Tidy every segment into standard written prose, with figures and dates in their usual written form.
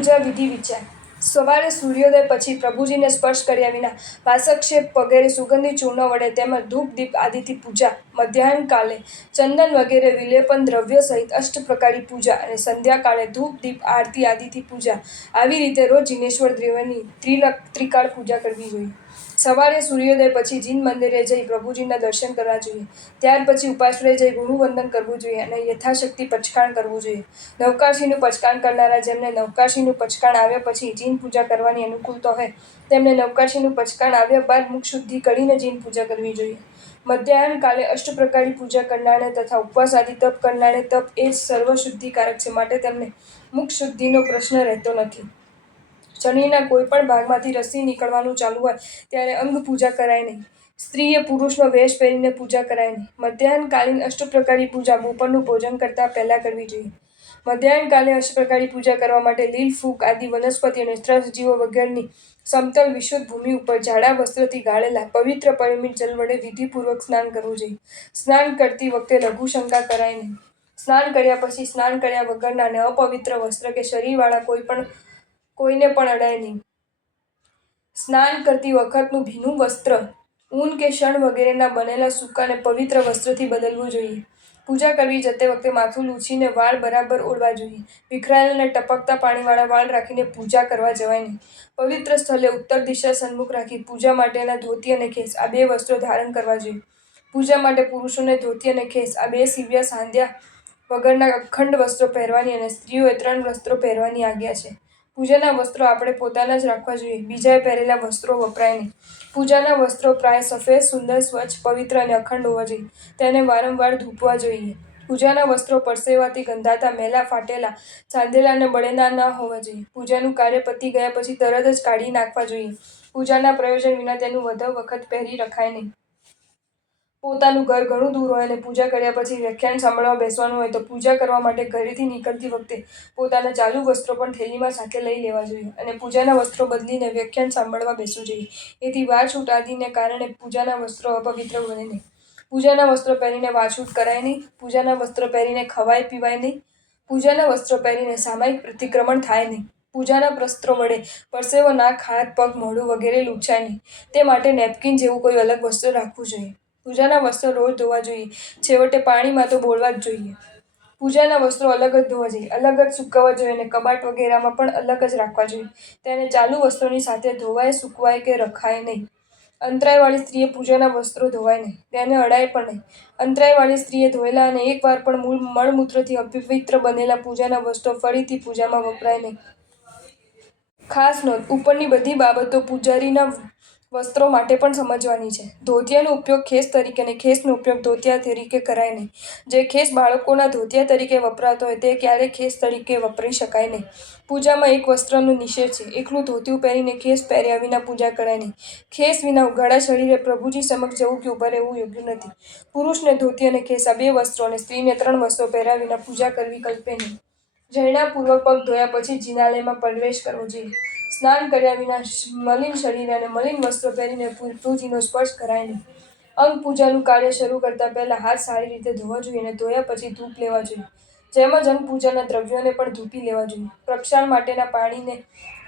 પૂજા વિધિ વિચાર. સવારે સૂર્યોદય પછી પ્રભુજીને સ્પર્શ કર્યા વિના વાસક્ષેપ વગેરે સુગંધી ચૂર્ણ વડે તેમજ ધૂપ દીપ આદિથી પૂજા. મધ્યાહન કાલે ચંદન વગેરે વિલેપન દ્રવ્ય સહિત અષ્ટપ્રકારી પૂજા અને સંધ્યાકાળે ધૂપ દીપ આરતી આદિથી પૂજા. આવી રીતે રોજ જિનેશ્વર દેવની ત્રિકાળ પૂજા કરવી જોઈએ. સવારે સૂર્યોદય પછી જીન મંદિરે જઈ પ્રભુજીના દર્શન કરવા જોઈએ. ત્યાર પછી ઉપાશ્રય જઈ ગુરુવંદન કરવું જોઈએ અને યથાશક્તિ પચકાણ કરવું જોઈએ. નવકાશીનું પચકાણ કરનારા જેમને નવકાશીનું પચકાણ આવ્યા પછી જીન પૂજા કરવાની અનુકૂળતા હોય તેમને નવકાશીનું પચકાણ આવ્યા બાદ મુખ શુદ્ધિ કરીને જીન પૂજા કરવી જોઈએ. મધ્યાહન કાલે અષ્ટપ્રકારી પૂજા કરનારને તથા ઉપવાસ આદિ તપ કરનારને તપ એ જ સર્વશુદ્ધિકારક છે, માટે તેમને મુખ શુદ્ધિનો પ્રશ્ન રહેતો નથી. શરીરના કોઈ પણ ભાગમાંથી રસી નીકળવાનું ચાલુ હોય ત્યારે અંગ પૂજા કરાય નહીં. સ્ત્રીએ પુરુષનો વેશ પહેરીને પૂજા કરાય નહીં. મધ્યાહનકાલીન અષ્ટપ્રકારી પૂજા બપોરનું ભોજન કરતા પહેલા કરવી જોઈએ. મધ્યાહનકાલે અષ્ટપ્રકારી પૂજા કરવા માટે લીલ ફૂગ આદિ વનસ્પતિ અને ત્રસજીવો વગેરેની સમતલ વિશુદ્ધ ભૂમિ ઉપર જાડા વસ્ત્રથી ગાળેલા પવિત્ર પરિમિત જલ વડે વિધિપૂર્વક સ્નાન કરવું જોઈએ. સ્નાન કરતી વખતે લઘુશંકા કરાય નહીં. સ્નાન કર્યા પછી સ્નાન કર્યા વગરના અને અપવિત્ર વસ્ત્ર કે શરીરવાળા કોઈને પણ અડાય નહીં. સ્નાન કરતી વખતનું ભીનું વસ્ત્ર ઊન કે શણ વગેરેના બનેલા સૂકા અને પવિત્ર વસ્ત્રથી બદલવું જોઈએ. પૂજા કરવી જતે વખતે માથું લૂછીને વાળ બરાબર ઓળવા જોઈએ. વિખરાયેલા અને ટપકતા પાણીવાળા વાળ રાખીને પૂજા કરવા જવાય નહીં. પવિત્ર સ્થળે ઉત્તર દિશા સન્મુખ રાખી પૂજા માટેના ધોતી અને ખેસ આ બે વસ્ત્રો ધારણ કરવા જોઈએ. પૂજા માટે પુરુષોને ધોતી અને ખેસ આ બે સિવ્યા સાંધ્યા વગરના અખંડ વસ્ત્રો પહેરવાની અને સ્ત્રીઓએ 3 વસ્ત્રો પહેરવાની આજ્ઞા છે. પૂજાના વસ્ત્રો આપણે પોતાના જ રાખવા જોઈએ. બીજાએ પહેરેલા વસ્ત્રો વપરાય નહીં. પૂજાના વસ્ત્રો પ્રાય સફેદ, સુંદર, સ્વચ્છ, પવિત્ર અને અખંડ હોવા જોઈએ. તેને વારંવાર ધૂપવા જોઈએ. પૂજાના વસ્ત્રો પરસેવાથી ગંધાતા, મેલા, ફાટેલા, સાંધેલા અને બળેલા ન હોવા જોઈએ. પૂજાનું કાર્ય પતી ગયા પછી તરત જ કાઢી નાખવા જોઈએ. પૂજાના પ્રયોજન વિના તેનું વધુ વખત પહેરી રખાય નહીં. પોતાનું ઘર ઘણું દૂર હોય અને પૂજા કર્યા પછી વ્યાખ્યાન સાંભળવા બેસવાનું હોય તો પૂજા કરવા માટે ઘરેથી નીકળતી વખતે પોતાના ચાલુ વસ્ત્રો પણ થેલીમાં સાથે લઈ લેવા જોઈએ અને પૂજાના વસ્ત્રો બદલીને વ્યાખ્યાન સાંભળવા બેસવું જોઈએ. એથી વાછૂટ આદિને કારણે પૂજાના વસ્ત્રો અપવિત્ર બને નહીં. પૂજાના વસ્ત્રો પહેરીને વાછૂટ કરાય નહીં. પૂજાના વસ્ત્રો પહેરીને ખવાય પીવાય નહીં. પૂજાના વસ્ત્રો પહેરીને સામાયિક પ્રતિક્રમણ થાય નહીં. પૂજાના વસ્ત્રો વડે પરસેવો, નાક, હાથ, પગ, મોઢું વગેરે લૂછાય નહીં. તે માટે નેપકિન જેવું કોઈ અલગ વસ્ત્ર રાખવું જોઈએ. પૂજાના વસ્ત્રો રોજ ધોવા જોઈએ. છેવટે પાણીમાં તો બોળવા જ જોઈએ. પૂજાના વસ્ત્રો અલગ જ ધોવા જોઈએ, અલગ જ સૂકવવા જોઈએ અને કબાટ વગેરેમાં પણ અલગ જ રાખવા જોઈએ. તેને ચાલુ વસ્ત્રોની સાથે ધોવાય, સૂકવાય કે રખાય નહીં. અંતરાયવાળી સ્ત્રીએ પૂજાના વસ્ત્રો ધોવાય નહીં. તેને અડાય પણ નહીં. અંતરાયવાળી સ્ત્રીએ ધોયેલા અને એકવાર પણ મળમૂત્રથી અપવિત્ર બનેલા પૂજાના વસ્ત્રો ફરીથી પૂજામાં વપરાય નહીં. ખાસ નોંધ: ઉપરની બધી બાબતો પૂજારીના વસ્ત્રો માટે પણ સમજવાની છે. ધોતિયાનો ઉપયોગ ખેસ તરીકે અને ખેસનો ઉપયોગ ધોતિયા તરીકે કરાય નહીં. જે ખેસ બાળકોના ધોતિયા તરીકે વપરાતો હોય તે ક્યારેય ખેસ તરીકે વપરાઈ શકાય નહીં. પૂજામાં એક વસ્ત્રનો નિષેધ છે. એકલું ધોતિયું પહેરીને ખેસ પહેર્યા વિના પૂજા કરાય નહીં. ખેસ વિના ઉઘાડા શરીરે પ્રભુજી સમક્ષ જવું કે ઊભા રહેવું યોગ્ય નથી. પુરુષને ધોતી અને ખેસ આ 2 વસ્ત્રો અને સ્ત્રીને 3 વસ્ત્રો પહેર્યા વિના પૂજા કરવી કલ્પે નહીં. જયણાપૂર્વક પગ ધોયા પછી જિનાલયમાં પ્રવેશ કરવો જોઈએ. સ્નાન કર્યા વિના મલિન શરીરે અને મલિન વસ્ત્રો પહેરીને પ્રભુજીનો સ્પર્શ કરાય નહીં. અંગ પૂજાનું કાર્ય શરૂ કરતા પહેલા હાથ સારી રીતે ધોવા જોઈએ અને ધોયા પછી ધૂપ લેવા જોઈએ. જેમ જ અંગ પૂજાના દ્રવ્યોને પણ ધૂપી લેવા જોઈએ. પ્રક્ષાળ માટેના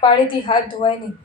પાણીથી હાથ ધોવાય નહીં.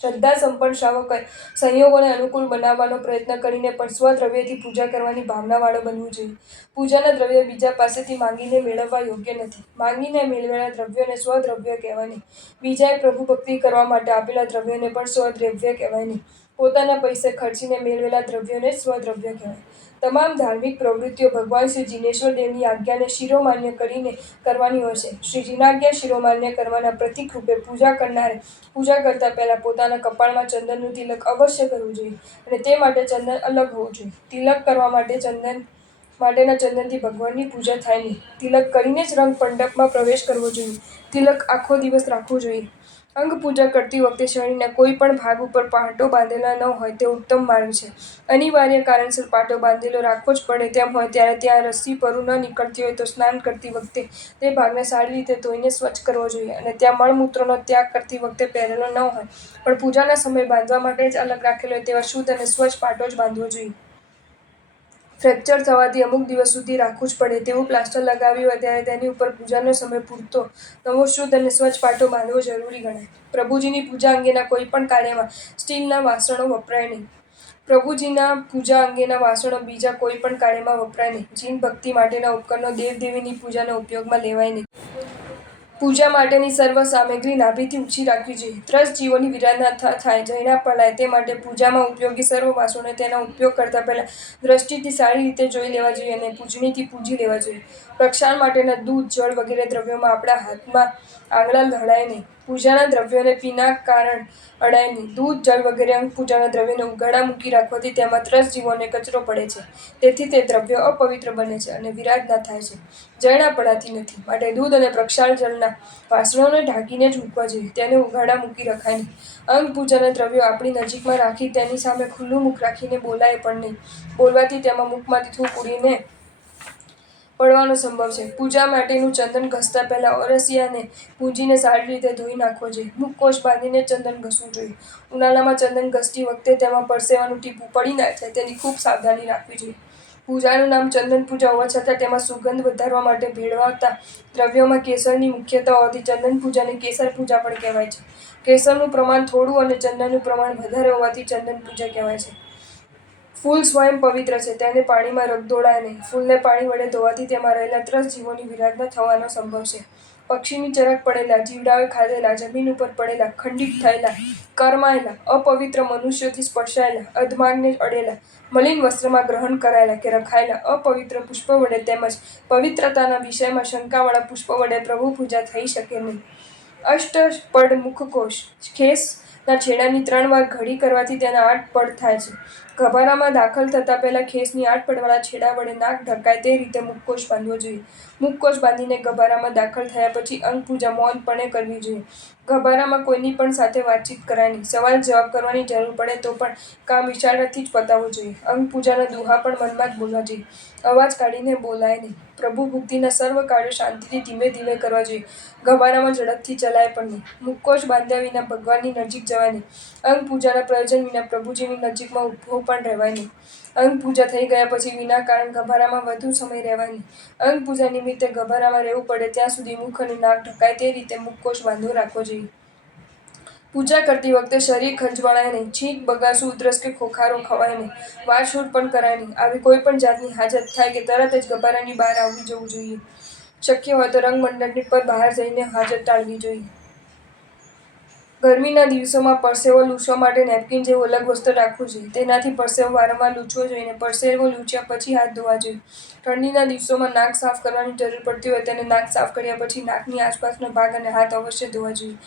શ્રદ્ધા સંપન્ન શ્રાવકોએ સંયોગોને અનુકૂળ બનાવવાનો પ્રયત્ન કરીને પણ સ્વદ્રવ્યથી પૂજા કરવાની ભાવનાવાળો બનવું જોઈએ. પૂજાના દ્રવ્ય બીજા પાસેથી માંગીને મેળવવા યોગ્ય નથી. માંગીને મેળવેલા દ્રવ્યોને સ્વદ્રવ્ય કહેવાય નહીં. બીજાએ પ્રભુ ભક્તિ કરવા માટે આપેલા દ્રવ્યોને પણ સ્વદ્રવ્ય કહેવાય નહીં. પોતાના પૈસે ખર્ચીને મેળવેલા દ્રવ્યોને જ સ્વદ્રવ્ય કહેવાય. તમામ ધાર્મિક પ્રવૃત્તિઓ ભગવાન શ્રી જિનેશ્વર દેવની આજ્ઞાને શિરોમાન્ય કરીને કરવાની હોય છે. શ્રીજીનાજ્ઞા શિરોમાન્ય કરવાના પ્રતીક રૂપે પૂજા કરનારે પૂજા કરતા પહેલા પોતાના કપાળમાં ચંદનનું તિલક અવશ્ય કરવું જોઈએ અને તે માટે ચંદન અલગ હોવું જોઈએ. તિલક કરવા માટેના ચંદનથી ભગવાનની પૂજા થાય નહીં. તિલક કરીને જ રંગ મંડપમાં પ્રવેશ કરવો જોઈએ. તિલક આખો દિવસ રાખવું જોઈએ. અંગ પૂજા કરતી વખતે શરીરના કોઈ પણ ભાગ ઉપર પાટો બાંધેલા ન હોય તે ઉત્તમ માર્ગ છે. અનિવાર્ય કારણસર પાટો બાંધેલો રાખવો જ પડે તેમ હોય ત્યારે ત્યાં રસ્સી પરું ન નીકળતી હોય તો સ્નાન કરતી વખતે તે ભાગને સારી રીતે ધોઈને સ્વચ્છ કરવો જોઈએ અને ત્યાં મળમૂત્રનો ત્યાગ કરતી વખતે પહેરેલો ન હોય પણ પૂજાના સમયે બાંધવા માટે જ અલગ રાખેલો હોય તેવા શુદ્ધ અને સ્વચ્છ પાટો જ બાંધવો જોઈએ. ફ્રેક્ચર થવાથી અમુક દિવસ સુધી રાખવું જ પડે તેવું પ્લાસ્ટર લગાવ્યું હોય ત્યારે તેની ઉપર પૂજાનો સમય પૂરતો નવો શુદ્ધ અને સ્વચ્છ પાટો બાંધવો જરૂરી ગણાય. પ્રભુજીની પૂજા અંગેના કોઈ પણ કાર્યમાં સ્ટીલના વાસણો વપરાય નહીં. પ્રભુજીના પૂજા અંગેના વાસણો બીજા કોઈ પણ કાર્યમાં વપરાય નહીં. જીન ભક્તિ માટેના ઉપકરણો દેવદેવીની પૂજાના ઉપયોગમાં લેવાય નહીં. પૂજા માટેની સર્વ સામગ્રી નાભીથી ઊંચી રાખવી જોઈએ. ત્રસ્ત જીવોની વિરાધના થાય, જૈના પલાય તે માટે પૂજામાં ઉપયોગી સર્વ વાસણો તેના ઉપયોગ કરતા પહેલા દ્રષ્ટિથી સારી રીતે જોઈ લેવા જોઈએ અને પૂજનીથી પૂજી લેવા જોઈએ. પ્રક્ષાલન માટેના દૂધ, જળ વગેરે દ્રવ્યોમાં આપણા હાથમાં આંગળા લડાય નહીં. પૂજાના દ્રવ્યોને પીના કારણ અડાય નહીં. દૂધ, જળ વગેરે અંગ પૂજાના દ્રવ્યોને ઉઘાડા મૂકી રાખવાથી તેમાં ત્રસ્ત જીવોને કચરો પડે છે. તેથી તે દ્રવ્યો અપવિત્ર બને છે અને વિરાધના થાય છે. જૈના પડાતી નથી. માટે દૂધ અને પ્રક્ષાલ જળના વાસણોને ઢાંકીને જ મૂકવા જોઈએ. તેને ઉઘાડા મૂકી રખાય નહીં. અંગ પૂજાના દ્રવ્યો આપણી નજીકમાં રાખી તેની સામે ખુલ્લું મુખ રાખીને બોલાય પણ નહીં. બોલવાથી તેમાં મુખમાંથી થૂંક ઉડીને પડવાનો સંભવ છે. પૂજા માટેનું ચંદન ઘસતા પહેલા ઓરસિયાને પૂંજીને સારી રીતે ધોઈ નાખવો જોઈએ. મુખકોશ બાંધીને ચંદન ઘસવું જોઈએ. ઉનાળામાં ચંદન ઘસતી વખતે તેમાં પરસેવાનું ટીપું પડી ના જાય તેની ખૂબ સાવધાની રાખવી જોઈએ. પૂજાનું નામ ચંદન પૂજા હોવા છતાં તેમાં સુગંધ વધારવા માટે ભેળવાતા દ્રવ્યોમાં કેસરની મુખ્યતા હોવાથી ચંદન પૂજાને કેસર પૂજા પણ કહેવાય છે. કેસરનું પ્રમાણ થોડું અને ચંદનનું પ્રમાણ વધારે હોવાથી ચંદન પૂજા કહેવાય છે. ફૂલ સ્વયં પવિત્ર છે. તેને પાણીમાં રગદોળાય નહીં. ફૂલને પાણી વડે ધોવાથી તેમાં રહેલા ત્રસ્ત જીવોની વિરાધના થવાનો સંભવ છે. પક્ષીની ચરક પડેલા, જીવડાઓએ ખાધેલા, જમીન ઉપર પડેલા, ખંડિત થયેલા, કરમાયેલા, અપવિત્ર મનુષ્યોથી સ્પર્શાયેલા, અધમાર્ગને અડેલા, મલિન વસ્ત્રમાં ગ્રહણ કરાયેલા કે રખાયેલા, અપવિત્ર પુષ્પ વડે તેમજ પવિત્રતાના વિષયમાં શંકાવાળા પુષ્પ વડે પ્રભુ પૂજા થઈ શકે નહીં. અષ્ટપડ મુખકોશ ખેસના છેડાની 3 વાર ઘડી કરવાથી તેના 8 પડ થાય છે. ગભારામાં દાખલ થતા પહેલા ખેસની 8 પડવાળા છેડા વડે નાક ઢંકાય તે રીતે મુખકોશ બાંધવો જોઈએ. મુખકોશ બાંધીને ગભારામાં દાખલ થયા પછી અંગ પૂજા મૌનપણે કરવી જોઈએ. ગભારામાં કોઈની પણ સાથે વાતચીત કરાય નહીં. સવાલ જવાબ કરવાની જરૂર પડે તો પણ કામ ઇશારાથી જ પતાવવું જોઈએ. અંગ પૂજાના દુહા પણ મનમાં જ બોલવા જોઈએ. અવાજ કાઢીને બોલાય નહીં. પ્રભુ ભક્તિના સર્વ કાર્યો શાંતિથી ધીમે ધીમે કરવા જોઈએ. ગભારામાં ઝડપથી ચલાય પણ નહીં. મુખકોશ બાંધ્યા વિના ભગવાનની નજીક જવાય નહીં. અંગ પૂજાના પ્રયોજન વિના પ્રભુજીની નજીકમાં ઊભો પણ રહેવાય નહીં. અંગ પૂજા થઈ ગયા પછી વિના કારણ ગભારામાં વધુ સમય રહેવાય નહીં. અંગ પૂજા નિમિત્તે ગભારામાં રહેવું પડે ત્યાં સુધી મુખ અને નાક ઢંકાય તે રીતે મુખકોશ બાંધો રાખવો જોઈએ. પૂજા કરતી વખતે શરીર ખંજવાળાય નહીં. છીંક, બગાસું, ઉધરસ કે ખોખારો ખવાય નહીં. વાછૂટ પણ કરાય નહીં. આવી કોઈ પણ જાતની હાજત થાય કે તરત જ ગભારાની બહાર આવી જવું જોઈએ. શક્ય હોય તો રંગમંડળ પર બહાર જઈને હાજત ટાળવી જોઈએ. ગરમીના દિવસોમાં પરસેવો લૂછવા માટે નેપકિન જેવું અલગ વસ્ત્ર રાખવું જોઈએ. તેનાથી પરસેવો વારંવાર લૂછવો જોઈએ અને પરસેવો લૂછ્યા પછી હાથ ધોવા જોઈએ. ઠંડીના દિવસોમાં નાક સાફ કરવાની જરૂર પડતી હોય તેને નાક સાફ કર્યા પછી નાકની આસપાસનો ભાગ અને હાથ અવશ્ય ધોવા જોઈએ.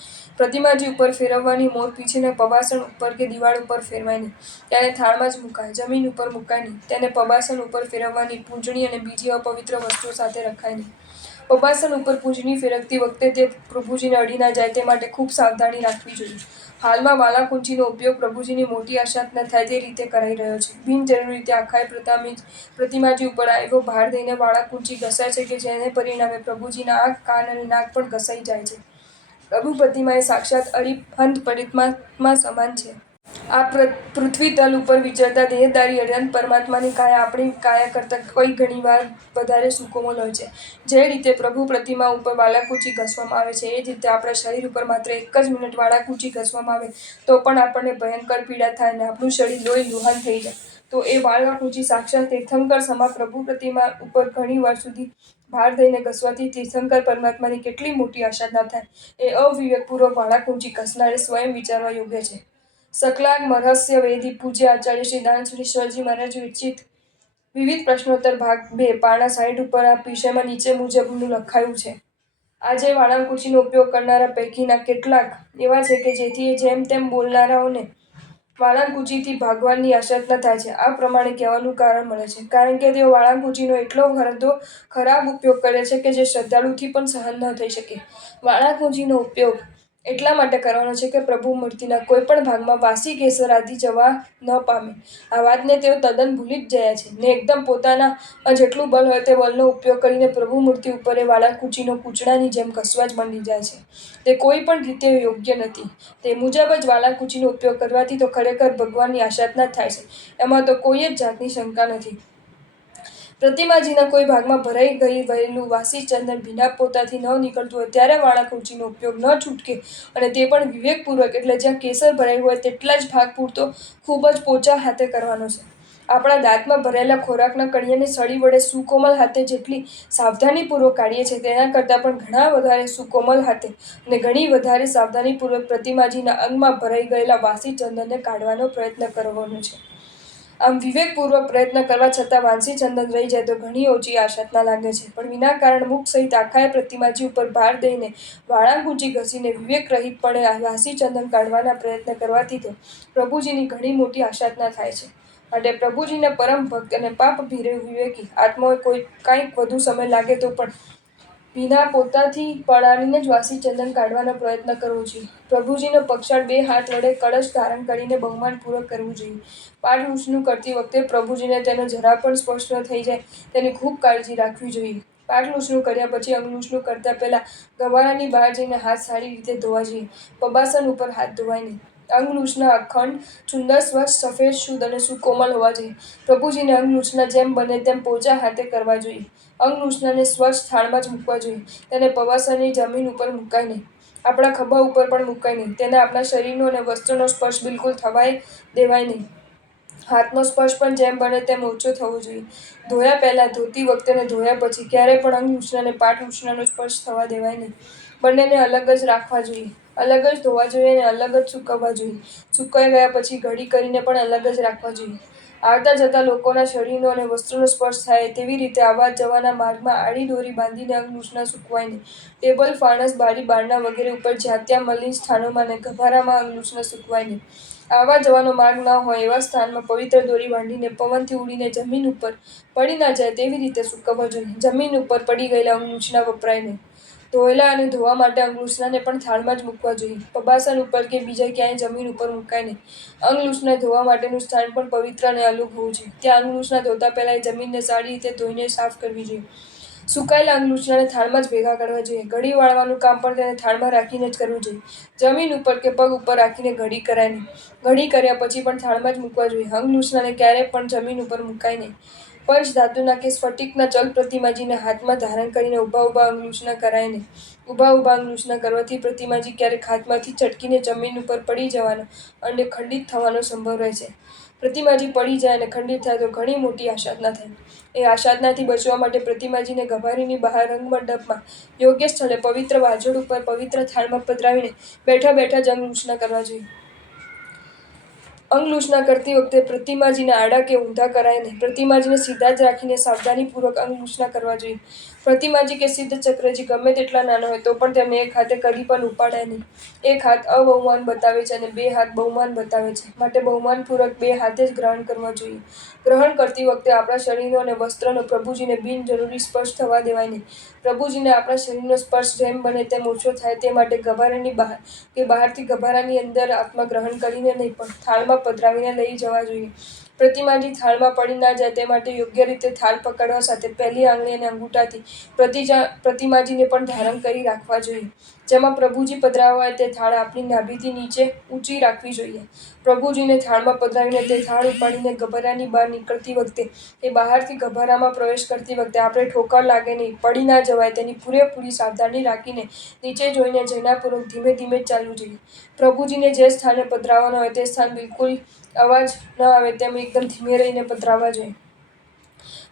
પ્રતિમાજી ઉપર ફેરવવાની મોરપીંછીને પબાસણ ઉપર કે દિવાળ ઉપર ફેરવાય નહીં. તેને થાળમાં જ મુકાય. જમીન ઉપર મુકાય નહીં. તેને પબાસણ ઉપર ફેરવવાની પૂંજણી અને બીજી અપવિત્ર વસ્તુઓ સાથે રખાય નહીં. પબાસણ ઉપર પૂંજણી ફેરવતી વખતે તે પ્રભુજીને અડી ના જાય તે માટે ખૂબ સાવધાની રાખવી જોઈએ. હાલમાં વાલાકુંચીનો ઉપયોગ પ્રભુજીની મોટી આશાત ન થાય તે રીતે કરાઈ રહ્યો છે. બિનજરૂરી રીતે આખાય પ્રતિમાજી ઉપર એવો ભાર દઈને વાલાકુંચી ઘસાય છે કે જેને પરિણામે પ્રભુજીના આંખ, કાન અને નાક પણ ઘસાઈ જાય છે. પ્રભુ પ્રતિમા એ સાક્ષાત અરિહંત પરમાત્મા સમાન છે. આ પૃથ્વી તલ ઉપર વિચરતા દેહધારી અનંત પરમાત્માની કાયા આપણી કાયા કરતાં કોઈ ઘણી વાર વધારે સુકોમલ હોય છે. જે રીતે પ્રભુ પ્રતિમા ઉપર વાલાકુંચી ઘસવામાં આવે છે એ જ રીતે આપણા શરીર ઉપર માત્ર 1 જ મિનિટ વાલાકુંચી ઘસવામાં આવે તો પણ આપણને ભયંકર પીડા થાય અને આપણું શરીર લોહી લુહાણ થઈ જાય. તો એ વાલાકુંચી સાક્ષાત તીર્થંકર સમા પ્રભુ પ્રતિમા ઉપર ઘણી વાર સુધી ભાર દઈને ઘસવાથી તીર્થંકર પરમાત્માની કેટલી મોટી આશા ન થાય એ અવિવેકપૂર્વક વાલાકુંચી ઘસનારે સ્વયં વિચારવા યોગ્ય છે. સકલાગ રહસ્ય વેદી પૂજ્ય આચાર્ય શ્રી દાનશ્રી શિવાજી મહારાજ વિરચિત વિવિધ પ્રશ્નોત્તર ભાગ 2 પાના 60 ઉપર આ વિષયમાં નીચે મુજબનું લખાયું છે. આજે વાલાકુંચીનો ઉપયોગ કરનારા પૈકીના કેટલાક એવા છે કે જેથી જેમ તેમ બોલનારાઓને વાલાકુંચીથી ભાગવાની આશા થાય છે. આ પ્રમાણે કહેવાનું કારણ મળે છે કારણ કે તેઓ વાલાકુંચીનો એટલો ખરાબ ઉપયોગ કરે છે કે જે શ્રદ્ધાળુથી પણ સહન ન થઈ શકે. વાલાકુંચીનો ઉપયોગ એટલા માટે કરવાનો છે કે પ્રભુ મૂર્તિના કોઈ પણ ભાગમાં વાસી કેસર આદિ જવા ન પામે. આ વાતને તેઓ તદ્દન ભૂલી જ ગયા છે ને એકદમ પોતાના જેટલું બળ હોય તે બળનો ઉપયોગ કરીને પ્રભુ મૂર્તિ ઉપર એ વાલાકુંચીનો કૂચડાની જેમ ઘસવા જ માંડી જાય છે. તે કોઈ પણ રીતે યોગ્ય નથી. તે મુજબ જ વાલાકુંચીનો ઉપયોગ કરવાથી તો ખરેખર ભગવાનની આશાત થાય છે. એમાં તો કોઈ જ જાતની શંકા નથી. પ્રતિમાજીના કોઈ ભાગમાં ભરાઈ ગયેલું વાસી ચંદન ભીના પોતાથી ન નીકળતું હોય ત્યારે વાળાકુંચીનો ઉપયોગ ન છૂટકે અને તે પણ વિવેકપૂર્વક, એટલે જ્યાં કેસર ભરાયું હોય તેટલા જ ભાગ પૂરતો ખૂબ જ પોચા હાથે કરવાનો છે. આપણા દાંતમાં ભરેલા ખોરાકના કણિયાની સળી વડે સુકોમલ હાથે જેટલી સાવધાનીપૂર્વક કાઢીએ છીએ તેના કરતાં પણ ઘણા વધારે સુકોમલ હાથે અને ઘણી વધારે સાવધાનીપૂર્વક પ્રતિમાજીના અંગમાં ભરાઈ ગયેલા વાસી ચંદનને કાઢવાનો પ્રયત્ન કરવાનો છે. આમ વિવેકપૂર્વક પ્રયત્ન કરવા છતાં વાંસી ચંદન રહી જાય તો ઘણી ઓછી આશાતના લાગે છે, પણ વિનાકારણ મુખ સહિત આખાએ પ્રતિમાજી ઉપર ભાર દઈને વાળાંકૂંચી ઘસીને વિવેકરહિતપણે વાસી ચંદન કાઢવાના પ્રયત્ન કરવાથી તો પ્રભુજીની ઘણી મોટી આશાતના થાય છે. માટે પ્રભુજીના પરમ ભક્ત અને પાપ ભીરુ વિવેકી આત્માઓએ કાંઈક વધુ સમય લાગે તો પણ ભીના પોતાથી પડાવીને જ વાસી ચંદન કાઢવાનો પ્રયત્ન કરવો જોઈએ. પ્રભુજીનો પક્ષાળ બે હાથ વડે કળશ ધારણ કરીને બહુમાનપૂર્વક કરવું જોઈએ. પાઠ ઉષ્ણું કરતી વખતે પ્રભુજીને તેનો જરા પણ સ્પર્શ ન થઈ જાય તેની ખૂબ કાળજી રાખવી જોઈએ. પાઠ લૂછણું કર્યા પછી અંગ લૂછણું કરતા પહેલા ગવારાની બહાર જઈને હાથ સારી રીતે ધોવા જોઈએ. પબાસન ઉપર હાથ ધોવાય નહીં. અંગ લૂછના અખંડ, સુંદર, સ્વચ્છ, સફેદ, શુદ્ધ અને સુકોમલ હોવા જોઈએ. પ્રભુજીને અંગ લૂછના જેમ બને તેમ પોચા હાથે કરવા જોઈએ. અંગ લૂછનાને સ્વચ્છ થાળમાં જ મૂકવા જોઈએ. તેને પવાસનની જમીન ઉપર મુકાય નહીં. આપણા ખભા ઉપર પણ મુકાય નહીં. તેને આપણા શરીરનો અને વસ્ત્રનો સ્પર્શ બિલકુલ થવાય દેવાય નહીં. હાથનો સ્પર્શ પણ જેમ બને તેમ ઓછો થવો જોઈએ. ધોયા પહેલાં, ધોતી વખતે અને ધોયા પછી ક્યારેય પણ અંગ લૂછના અને પાઠ લૂછનાનો સ્પર્શ થવા દેવાય નહીં. બંનેને અલગ જ રાખવા જોઈએ. અલગ જ ધોવા જોઈએ અને અલગ જ સૂકવવા જોઈએ. સૂકાઈ ગયા પછી ઘડી કરીને પણ અલગ જ રાખવા જોઈએ. આવતા જતા લોકોના શરીરનો અને વસ્ત્રનો સ્પર્શ થાય તેવી રીતે આવવા જવાના માર્ગમાં આડી દોરી બાંધીને અંગ લૂછના સૂકવાય નહીં. ટેબલ, ફાનસ, બારી, બારણા વગેરે ઉપર જ્યાં ત્યાં મલિન સ્થાનોમાં અને ગભારામાં અંગ લૂછના સૂકવાય નહીં. આવવા જવાનો માર્ગ ન હોય એવા સ્થાનમાં પવિત્ર દોરી બાંધીને પવનથી ઉડીને જમીન ઉપર પડી ના જાય તેવી રીતે સૂકવવા જોઈએ. જમીન ઉપર પડી ગયેલા અંગ લૂછના વપરાય નહીં. ધોયેલા અને ધોવા માટે અંગ લૂછનાને પણ થાળમાં જ મૂકવા જોઈએ. પબાસન ઉપર કે બીજે ક્યાંય જમીન ઉપર મુકાય નહીં. અંગ લૂછના ધોવા માટેનું સ્થાન પણ પવિત્ર અને અલુગ હોવું જોઈએ. ત્યાં અંગ લૂછના ધોતા પહેલા એ જમીનને સારી રીતે ધોઈને સાફ કરવી જોઈએ. સુકાયેલા અંગ લૂછનાને થાળમાં જ ભેગા કરવા જોઈએ. ઘડી વાળવાનું કામ પણ તેને થાળમાં રાખીને જ કરવું જોઈએ. જમીન ઉપર કે પગ ઉપર રાખીને ઘડી કરાય નહીં. ઘડી કર્યા પછી પણ થાળમાં જ મૂકવા જોઈએ. અંગ લૂછનાને ક્યારેય પણ જમીન ઉપર મુકાય નહીં. પંચ ધાતુના કે સ્ફટિકના ચલ પ્રતિમાજીને હાથમાં ધારણ કરીને ઊભા અંગ લૂછના કરાય નહીં. ઊભા અંગ લૂછના કરવાથી પ્રતિમાજી ક્યારેક હાથમાંથી છટકીને જમીન ઉપર પડી જવાનો અને ખંડિત થવાનો સંભવ રહે છે. પ્રતિમાજી પડી જાય અને ખંડિત થાય તો ઘણી મોટી આશાતના થાય. એ આશાતનાથી બચવા માટે પ્રતિમાજીને ગભારીની બહાર રંગમંડપમાં યોગ્ય સ્થળે પવિત્ર વાજોડ ઉપર પવિત્ર થાળમાં પધરાવીને બેઠા બેઠા જ અંગ લૂછના કરવા જોઈએ. અંગ લૂછના કરતી વખતે પ્રતિમાજીને આડા કે ઊંધા કરાય નહીં. પ્રતિમાજીને સીધા જ રાખીને સાવધાનીપૂર્વક અંગ લૂછના કરવા જોઈએ. પ્રતિમાજી કે સિદ્ધ ચક્રજી ગમે તેટલા નાના હોય તો પણ તેમને એક હાથે કદી પણ ઉપાડાય નહીં. એક હાથ અબહુમાન બતાવે છે અને બે હાથ બહુમાન બતાવે છે. માટે બહુમાનપૂર્વક બે હાથે જ ગ્રહણ કરવા જોઈએ. ગ્રહણ કરતી વખતે આપણા શરીરનો અને વસ્ત્રનો પ્રભુજીને બિનજરૂરી સ્પર્શ થવા દેવાય નહીં. પ્રભુજીને આપણા શરીરનો સ્પર્શ જેમ બને તેમ ઓછો થાય તે માટે ગભારાની બહાર કે બહારથી ગભારાની અંદર આત્મા ગ્રહણ કરીને નહીં પણ થાળમાં પધરાવીને લઈ જવા જોઈએ. પ્રતિમાજી થાળમાં પડી ના જાય તે માટે યોગ્ય રીતે થાળ પકડવા સાથે પહેલી આંગળી અને અંગૂઠાથી પ્રતિમાજીને પણ ધારણ કરી રાખવા જોઈએ. જેમાં પ્રભુજી પધરાવા હોય તે થાળ આપણી નાભીથી નીચે ઊંચી રાખવી જોઈએ. પ્રભુજીને થાળમાં પધરાવીને તે થાળ ઉપાડીને ગભારાની બહાર નીકળતી વખતે કે બહારથી ગભારામાં પ્રવેશ કરતી વખતે આપણે ઠોકર લાગે નહીં, પડી ના જવાય તેની પૂરેપૂરી સાવધાની રાખીને નીચે જોઈને જયનાપૂર્વક ધીમે ધીમે જ ચાલવું જોઈએ. પ્રભુજીને જે સ્થાને પધરાવવાના હોય તે સ્થાન બિલકુલ અવાજ ન આવે તેમ એકદમ ધીમે રહીને પધરાવવા જોઈએ.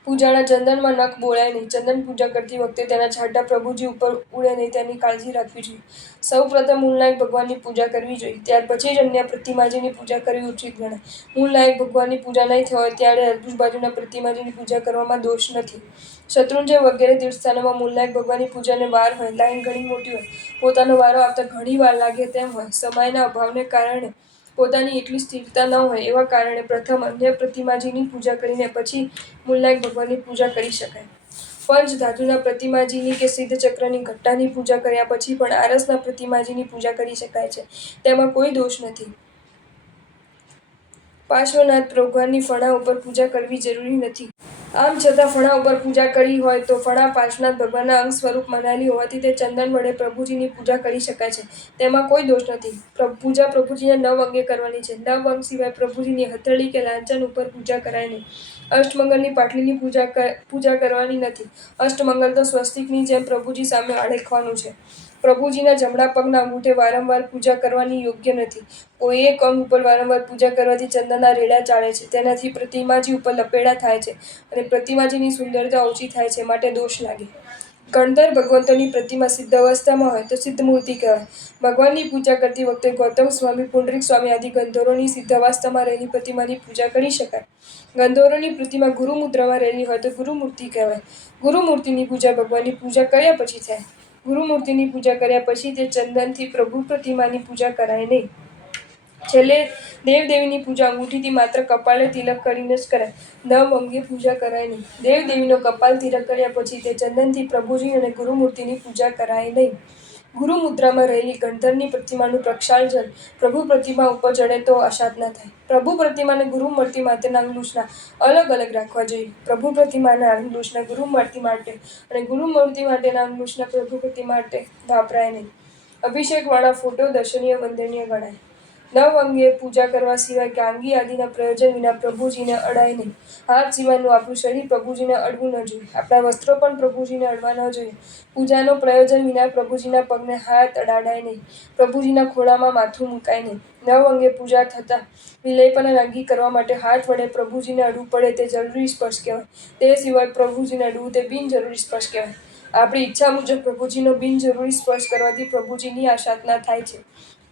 પૂજાના ચંદનમાં નખ બોળાય નહીં. ચંદન પૂજા કરતી વખતે તેના છાંટા પ્રભુજી ઉપર ઉડે નહીં તેની કાળજી રાખવી જોઈએ. સૌ પ્રથમ મૂળનાયક ભગવાનની પૂજા કરવી જોઈએ. ત્યાર પછી જ અન્ય પ્રતિમાજીની પૂજા કરવી ઉચિત ગણાય. મૂળનાયક ભગવાનની પૂજા નહીં થઈ હોય ત્યારે આજુબાજુના પ્રતિમાજીની પૂજા કરવામાં દોષ નથી. શત્રુંજય વગેરે તીર્થસ્થાનોમાં મૂળનાયક ભગવાનની પૂજાને વાર હોય, લાઈન ઘણી મોટી હોય, પોતાનો વારો આવતા ઘણી વાર લાગે તેમ હોય, સમયના અભાવને કારણે પોતાની એટલી સ્થિરતા ન હોય એવા કારણે પ્રથમ અન્ય પ્રતિમાજીની પૂજા કરીને પછી મૂળનાયક ભગવાનની પૂજા કરી શકાય. પંચ ધાતુના પ્રતિમાજીની કે સિદ્ધ ચક્રની ઘંટાની પૂજા કર્યા પછી પણ આરસના પ્રતિમાજીની પૂજા કરી શકાય છે. તેમાં કોઈ દોષ નથી. પાર્શ્વનાથ ભગવાનની ફણા ઉપર પૂજા કરવી જરૂરી નથી. આમ છતાં ફણા ઉપર પૂજા કરી હોય તો ફણા પાર્શ્વનાથ ભગવાનના અંગ સ્વરૂપ મનાયેલી હોવાથી તે ચંદન વડે પ્રભુજીની પૂજા કરી શકાય છે. તેમાં કોઈ દોષ નથી. પૂજા પ્રભુજીના નવ અંગે કરવાની છે. નવ અંગ સિવાય પ્રભુજીની હથેળી કે લાંછન ઉપર પૂજા કરાય નહીં. અષ્ટમંગલની પાટલીની પૂજા કરવાની નથી. અષ્ટમંગલ તો સ્વસ્તિકની જેમ પ્રભુજી સામે આલેખવાનું છે. પ્રભુજીના જમણા પગના અંગૂઠે વારંવાર પૂજા કરવાની યોગ્ય નથી. કોઈ એક અંગ ઉપર વારંવાર પૂજા કરવાથી ચંદનના રેડા ચાળે છે. તેનાથી પ્રતિમાજી ઉપર લપેડા થાય છે અને પ્રતિમાજીની સુંદરતા ઓછી થાય છે, માટે દોષ લાગે. ગણધર ભગવંતોની પ્રતિમા સિદ્ધ અવસ્થામાં હોય તો સિદ્ધ મૂર્તિ કહેવાય. ભગવાનની પૂજા કરતી વખતે ગૌતમ સ્વામી, પુંડરીક સ્વામી આદિ ગંધર્વોની સિદ્ધ અવસ્થામાં રહેલી પ્રતિમાની પૂજા કરી શકાય. ગંધર્વોની પ્રતિમા ગુરુમુદ્રામાં રહેલી હોય તો ગુરુમૂર્તિ કહેવાય. ગુરુમૂર્તિની પૂજા ભગવાનની પૂજા કર્યા પછી થાય. ગુરુમૂર્તિની પૂજા કર્યા પછી તે ચંદનથી પ્રભુ પ્રતિમાની પૂજા કરાય નહીં. છેલ્લે દેવદેવીની પૂજા અંગૂઠીથી માત્ર કપાળે તિલક કરીને જ કરાય. નવ અંગે પૂજા કરાય નહીં. દેવદેવીનો કપાળ તિલક કર્યા પછી તે ચંદનથી પ્રભુજી અને ગુરુમૂર્તિની પૂજા કરાય નહીં. ગુરુમુદ્રામાં રહેલી ગણધરની પ્રતિમાનું પ્રક્ષાલન પ્રભુ પ્રતિમા ઉપર ચડે તો અસાધના થાય. પ્રભુ પ્રતિમા અને ગુરુમૂર્તિ માટેના અંગલુછના અલગ અલગ રાખવા જોઈએ. પ્રભુ પ્રતિમાના અંગલુછના ગુરુમૂર્તિ માટે અને ગુરુમૂર્તિ માટેના અંગલુછના પ્રભુ પ્રતિમા માટે વાપરાય નહીં. અભિષેકવાળા ફોટો દર્શનીય વંદનીય ગણાય. નવ અંગે પૂજા કરવા સિવાય કે આંગી આદિના પ્રયોજન વિના પ્રભુજીને અડાય નહીં. હાથ સિવાયનું આપણું શરીર પ્રભુજીને અડવું ન જોઈએ. આપણા વસ્ત્રો પણ પ્રભુજીને અડવા ન જોઈએ. પૂજાનો પ્રયોજન વિના પ્રભુજીના પગને હાથ અડાડાય નહીં. પ્રભુજીના ખોળામાં માથું મુકાય નહીં. નવ અંગે પૂજા થતાં વિલેપન અને અંગી કરવા માટે હાથ વડે પ્રભુજીને અડવું પડે તે જરૂરી સ્પર્શ કહેવાય. તે સિવાય પ્રભુજીને અડવું તે બિનજરૂરી સ્પર્શ કહેવાય. આપણી ઈચ્છા મુજબ પ્રભુજીનો બિનજરૂરી સ્પર્શ કરવાથી પ્રભુજીની આસાધના થાય છે.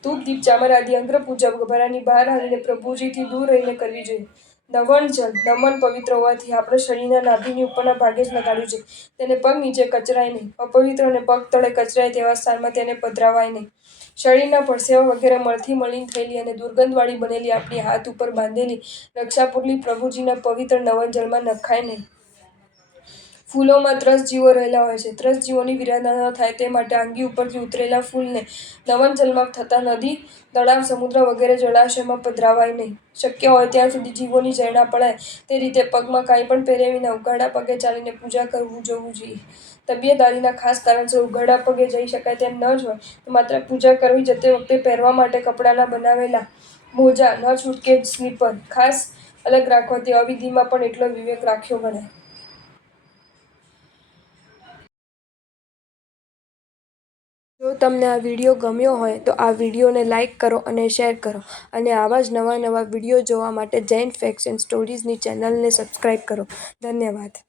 ધૂપ, દીપ, ચામર આદિ અંગ્ર પૂજા ઘરાની બહાર આવીને પ્રભુજીથી દૂર રહીને કરવી જોઈએ. નવણ જલ નમન પવિત્ર હોવાથી આપણે શરીરના નાભિની ઉપરના ભાગે જ લગાડવું જોઈએ. તેને પગ નીચે કચરાય નહીં. અપવિત્ર અને પગ તળે કચરાય તેવા સ્થાનમાં તેને પધરાવાય નહીં. શરીરના પરસેવા વગેરે મળથી મલિન થયેલી અને દુર્ગંધવાળી બનેલી આપણી હાથ ઉપર બાંધેલી રક્ષાપુટલી પ્રભુજીના પવિત્ર નવન જળમાં નખાય નહીં. ફૂલોમાં ત્રસ જીવો રહેલા હોય છે. ત્રસ જીવોની વિરાધના ન થાય તે માટે આંગી ઉપરથી ઉતરેલા ફૂલને નવન જલમાં થતા નદી, તળાવ, સમુદ્ર વગેરે જળાશયમાં પધરાવાય નહીં. શક્ય હોય ત્યાં સુધી જીવોની જૈણા પડાય તે રીતે પગમાં કાંઈ પણ પહેર્યા વિના ઉઘાડા પગે ચાલીને પૂજા કરવું જવું જોઈએ. તબિયત આદિના ખાસ કારણસર ઉઘાડા પગે જઈ શકાય તેમ ન જ હોય તો માત્ર પૂજા કરવી જતી વખતે પહેરવા માટે કપડાના બનાવેલા મોજા, ન છૂટકે સ્લીપર ખાસ અલગ રાખવાથી અવિધિમાં પણ એટલો વિવેક રાખ્યો ગણાય. જો તમને આ વિડીયો ગમ્યો હોય તો આ વિડીયોને લાઇક કરો અને શેર કરો અને આવા જ નવા વિડીયો જોવા માટે જૈન ફેક્ટ્સ એન્ડ સ્ટોરીઝની ચેનલને સબસ્ક્રાઈબ કરો. ધન્યવાદ.